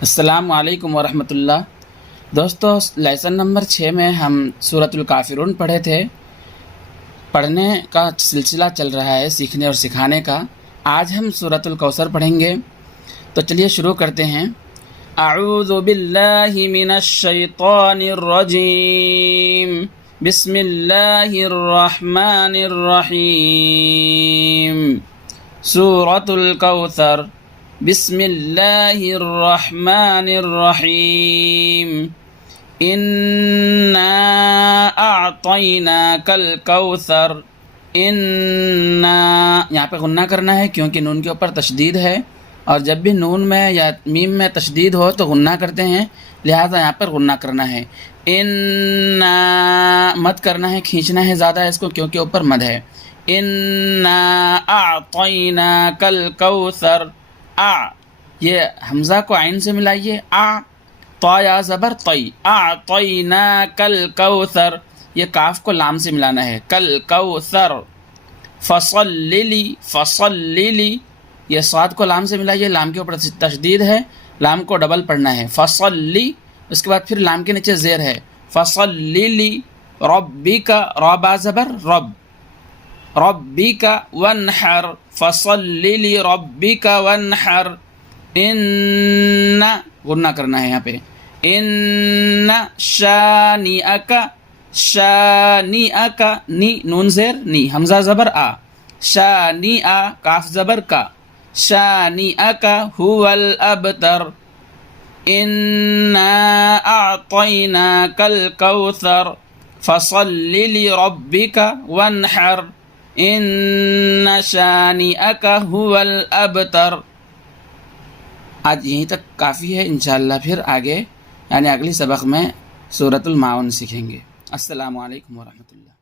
السلام علیکم ورحمۃ اللہ۔ دوستو، لیسن نمبر 6 میں ہم سورۃ الکافرون پڑھے تھے۔ پڑھنے کا سلسلہ چل رہا ہے، سیکھنے اور سکھانے کا۔ آج ہم سورۃ الکوثر پڑھیں گے، تو چلیے شروع کرتے ہیں۔ اعوذ باللہ من الشیطان الرجیم، بسم اللہ الرحمن الرحیم۔ سورۃ الکوثر، بسم اللہ الرحمن الرحیم۔ انا اعطیناک الکوثر۔ انا، یہاں پہ غنہ کرنا ہے کیونکہ نون کے اوپر تشدید ہے، اور جب بھی نون میں یا میم میں تشدید ہو تو غنہ کرتے ہیں، لہذا یہاں پر غنہ کرنا ہے۔ انا مد کرنا ہے، کھینچنا ہے زیادہ اس کو کیونکہ اوپر مد ہے۔ انا اعطیناک الکوثر۔ یہ حمزہ کو عین سے ملائیے، طا یا زبر طی، اعطیناک الکوثر۔ یہ کاف کو لام سے ملانا ہے، کل کوثر۔ فصلی، فصلی، یہ صاد کو لام سے ملائیے، لام کے اوپر تشدید ہے، لام کو ڈبل پڑھنا ہے، فصلی۔ اس کے بعد پھر لام کے نیچے زیر ہے، فصلی ربک، را با زبر رب، ربک وانحر، فصلی لربک وانحر۔ ان، غنہ کرنا ہے یہاں پہ، ان شانئک، شانئک، نی نون زیر نی، حمزہ زبر آ، شانئ کاف زبر کا، شانئک هو الابتر۔ انا اعطیناک الکوثر، فصل لربک وانحر، ان شانئک هو الابتر۔ آج یہیں تک کافی ہے، انشاءاللہ پھر آگے یعنی اگلی سبق میں سورۃ الماعون سیکھیں گے۔ السلام علیکم ورحمۃ اللہ۔